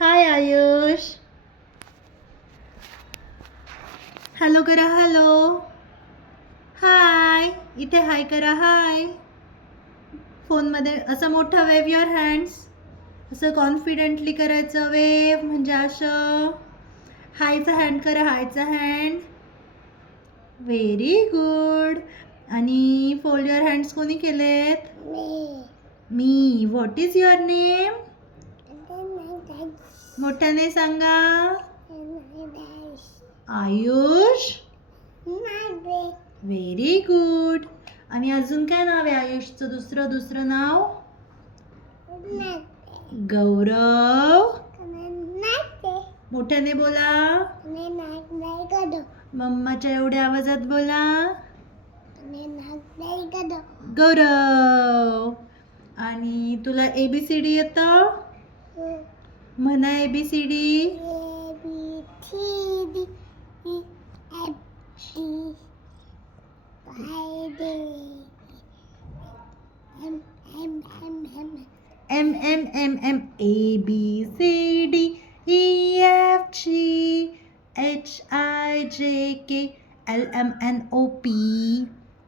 हाय Ayush. Hello करा. Hello. Hi. इथे hi करा. हाय. फोनमध्ये असं मोठा वेव युअर हँड्स. असं कॉन्फिडेंटली करायचं वेव, म्हणजे असं. हायचा हँड करा. हायचा हँड. Very good. आणि फोल्ड युअर हँड्स कोणी केलेत? मी. What is your name? मोठ्याने सांगा. आयुष. Very good. आणि अजून काय नाव आहे आयुषचं? दुसरं नाव? गौरव. मोठ्याने बोला. मम्माच्या एवढ्या आवाजात बोला. गौरव. आणि तुला ABCD येतं? म्हणा ABCD. M ABCD EFG HIJK LMNOP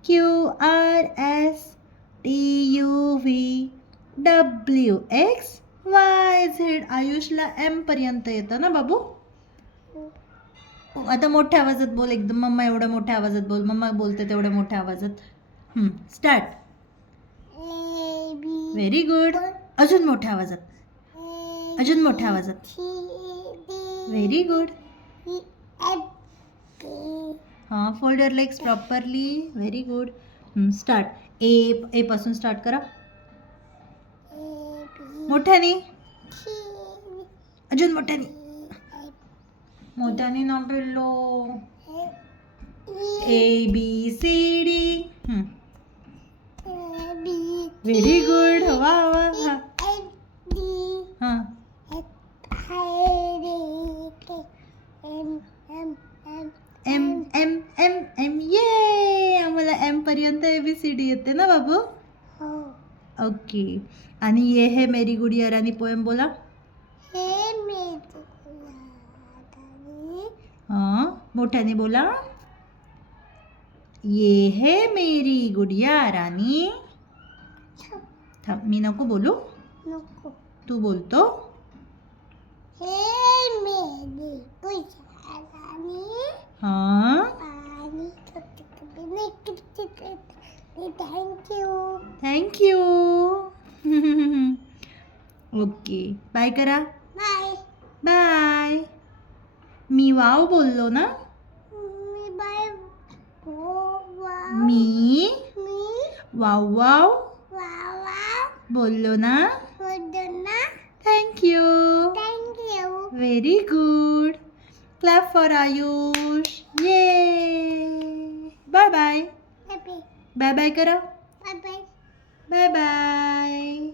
QRS TUV WXYZ. आयुषला M पर्यंत येतं ना बाबू? आता मोठ्या आवाजात बोल. एकदम मम्मा एवढ्या मोठ्या आवाजात बोल. मम्मा बोलते तेवढ्या मोठ्या आवाजात. स्टार्ट. Very good. अजून मोठ्या आवाजात. अजून मोठ्या आवाजात. Very good. हां, fold your legs properly. Very good. Start. A पासून स्टार्ट करा. मोठ्याने. अजून मोठ्याने. मोठ्याने ना पिल्लो. ABCD. Very good. हवा हवा. हां. M ये. आम्हाला M पर्यंत ABCD येते ना बाबू? ओके. आणि ये है मेरी गुडिया रानी पोएम बोला. हां, मोठ्याने बोला. ये है मेरी गुडिया रानी. मी नको बोलू? तू बोलतो. हां. थँक्यू. ओके. बाय करा. बाय. मी वाव बोललो ना? मी वाव वाव बोललो ना? Thank you. Very good. Clap for Ayush. ये. Bye bye. बाय बाय करा. Bye bye.